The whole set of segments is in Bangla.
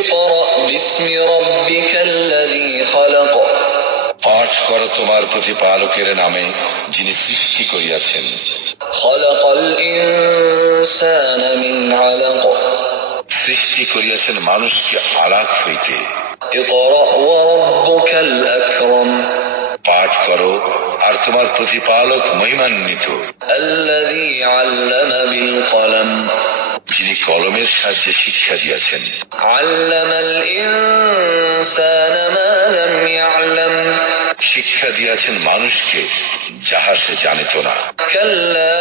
اقرأ باسم ربك الذي خلق পাঠ করো তোমার প্রতিপালকের নামে যিনি সৃষ্টি করিয়াছেন। خلق الإنسان من علق সৃষ্টি করিয়াছেন মানুষকে আলাক হইতে। اقرأ وربك الأكرم পাঠ করো আর তোমার প্রতিপালক মহিমান্বিত الذي علم بالقلم যিনি কলমের সাহায্যে শিক্ষা দিয়াছেন। علم الإنسان ما لم يعلم শিক্ষা দিয়াছেন মানুষকে যাহা সে জানিত না। كلا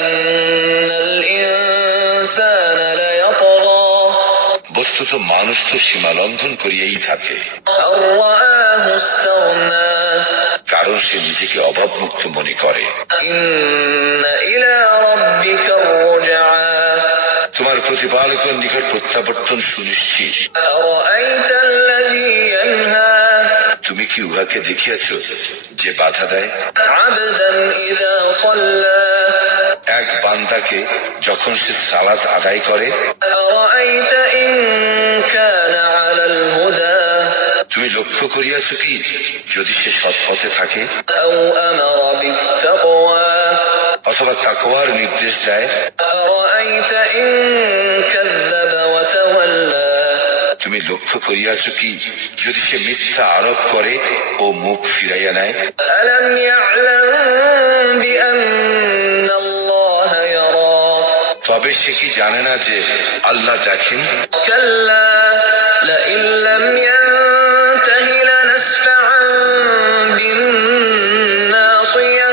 إن الإنسان ليطغى বস্তুত মানুষ তো সীমা লঙ্ঘন করিয়াই থাকে, أن رآه استغنى কারণ সে নিজেকে অভাবমুক্ত মনে করে। إن إلى ربك الرجعى তোমার প্রতিপালকের নিকট প্রত্যাবর্তন সুনিশ্চিত। أرأيت الذي ينهى তুমি কি উহাকে দেখিয়াছ যে বাধা দেয়? عبدا إذا صلى এক বান্দাকে যখন সে সালাত আদায় করে। أرأيت إن كان على الهدى তুমি লক্ষ্য করিয়াছ কি যদি সে সৎপথে থাকে أو أمر بالتقوى অথবা তাকওয়ার নির্দেশ দেয়? أرأيت إن كذب وتولى তুমি লক্ষ্য করিয়াছ কি যদি সে মিথ্যা আরোপ করে ও মুখ ফিরাইয়া নেয়? ألم يعلم بأن الله يرى তবে সে কি জানে না যে আল্লাহ দেখেন? كلا لئن لم ينته لنسفعا بالناصية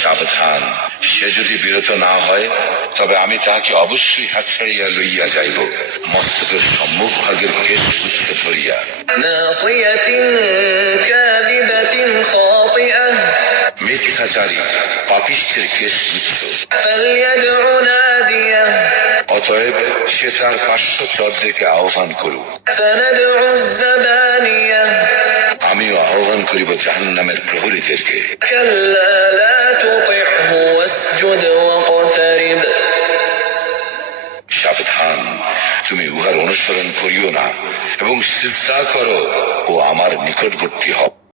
সাবধান, সে যদি বিরত না হয় তবে আমি তাহাকে অবশ্যই হাত ছাড়িয়া লইয়া যাইব, মস্তকের সম্মুখ ভাগের কেশ গুচ্ছ ধরিয়া। ناصية كاذبة خاطئة মিথ্যাচারী পাপিষ্ঠের কেশ গুচ্ছ। فليدع ناديه অতএব সে তার পার্শ্বচরদেরকে আহ্বান করুক। سندع الزبانية আমিও আহ্বান করিব জাহান্নামের প্রহরীদেরকে। كلا لا تطعه واسجد واقترب সাবধান, তুমি উহার অনুসরণ করিও না এবং সিজদা করো ও আমার নিকটবর্তী হও।